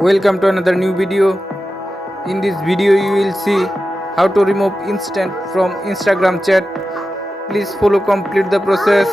Welcome to another new video. In this video you will see how to remove instant from Instagram chat. Please follow complete the process.